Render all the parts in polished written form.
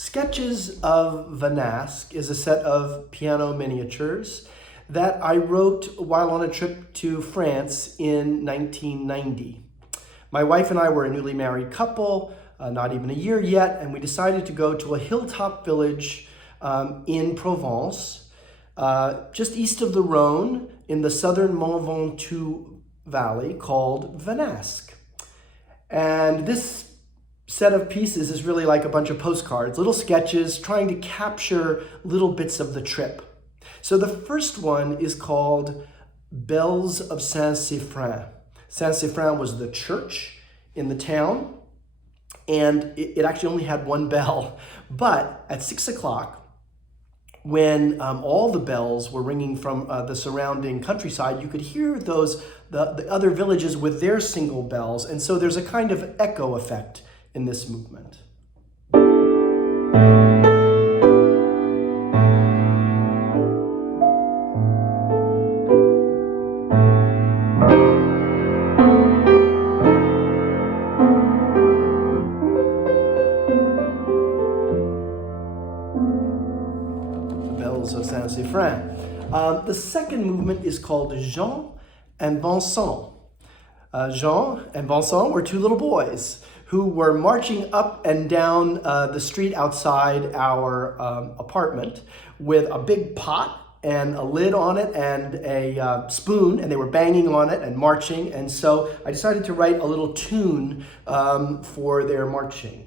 Sketches of Venasque is a set of piano miniatures that I wrote while on a trip to France in 1990. My wife and I were a newly married couple, not even a year yet, and we decided to go to a hilltop village in Provence, just east of the Rhone in the southern Mont Ventoux valley called Venasque. And this set of pieces is really like a bunch of postcards, little sketches trying to capture little bits of the trip. So the first one is called Bells of Saint-Siffrein. Saint-Siffrein was the church in the town, and it actually only had one bell. But at 6 o'clock, when all the bells were ringing from the surrounding countryside, you could hear the other villages with their single bells. And so there's a kind of echo effect in this movement. The bells of Saint-Siffrein. The second movement is called Jean and Vincent. Jean and Vincent were two little boys who were marching up and down the street outside our apartment with a big pot and a lid on it and a spoon, and they were banging on it and marching. And so I decided to write a little tune for their marching.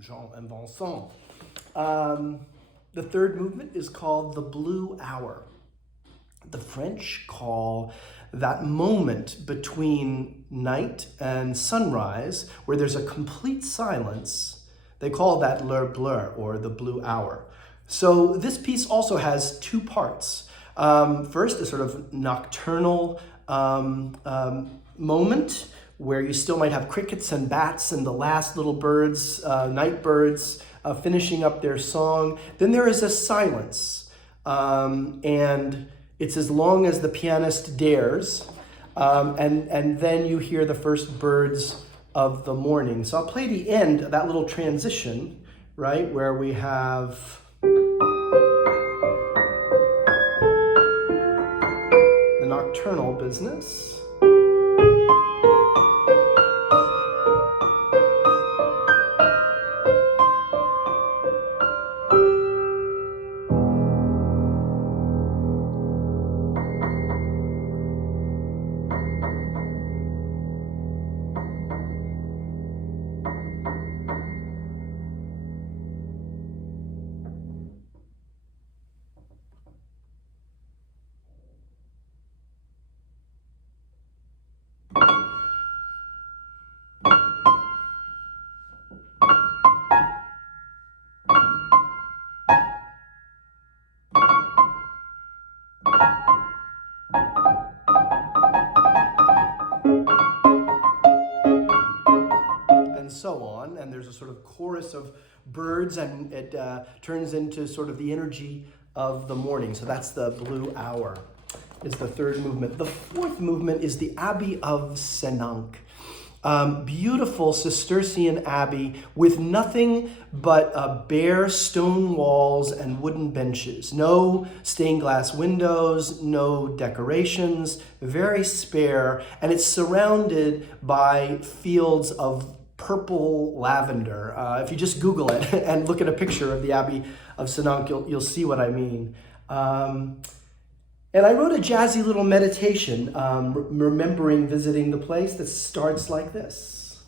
Jean and Vincent. The third movement is called the Blue Hour. The French call that moment between night and sunrise, where there's a complete silence, they call that l'heure bleue, or the blue hour. So this piece also has two parts. First, a sort of nocturnal moment, where you still might have crickets and bats and the last little birds, night birds, finishing up their song. Then there is a silence, and it's as long as the pianist dares, and then you hear the first birds of the morning. So I'll play the end, that little transition, right, where we have the nocturnal business. So on, and there's a sort of chorus of birds, and it turns into sort of the energy of the morning. So that's the Blue Hour, is the third movement. The fourth movement is the Abbey of Venasque. Beautiful Cistercian abbey with nothing but bare stone walls and wooden benches. No stained glass windows, no decorations, very spare, and it's surrounded by fields of purple lavender. If you just Google it and look at a picture of the Abbey of Venasque, you'll see what I mean. And I wrote a jazzy little meditation, remembering visiting the place, that starts like this.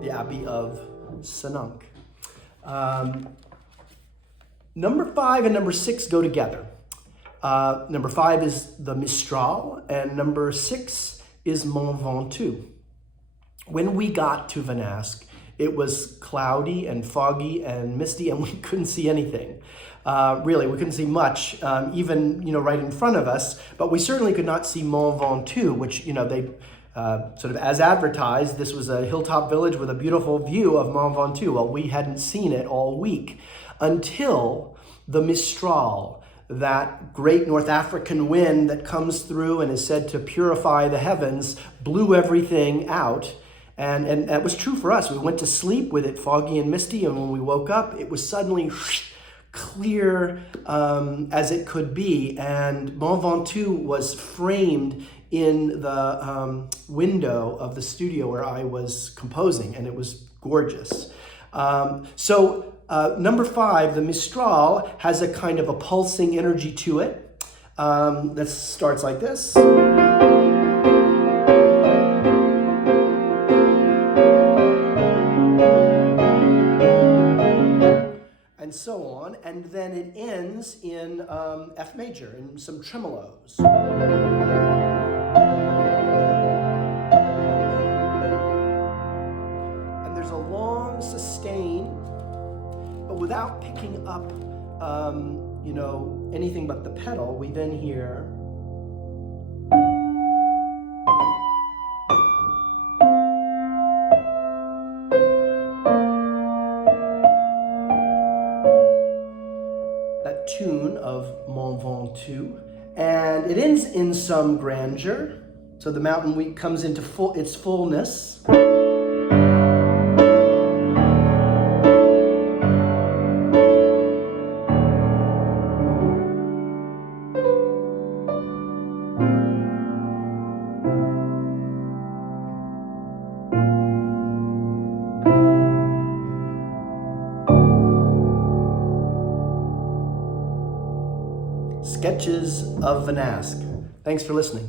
The Abbey of Venasque. Number 5 and number 6 go together. Number 5 is the Mistral, and number 6 is Mont Ventoux. When we got to Venasque, it was cloudy and foggy and misty, and we couldn't see anything. Really, we couldn't see much, even right in front of us. But we certainly could not see Mont Ventoux, which they sort of as advertised. This was a hilltop village with a beautiful view of Mont Ventoux. Well, we hadn't seen it all week until the Mistral, that great North African wind that comes through and is said to purify the heavens, blew everything out. And that was true for us. We went to sleep with it foggy and misty, and when we woke up, it was suddenly clear as it could be. And Mont Ventoux was framed in the window of the studio where I was composing, and it was gorgeous. So number 5, the Mistral, has a kind of a pulsing energy to it that starts like this. And so on, and then it ends in F major, in some tremolos. And there's a long sustain, but without picking up, anything but the pedal. We then hear tune of Mont Ventoux, and it ends in some grandeur. So the mountain comes into its fullness. Sketches of Venasque. Thanks for listening.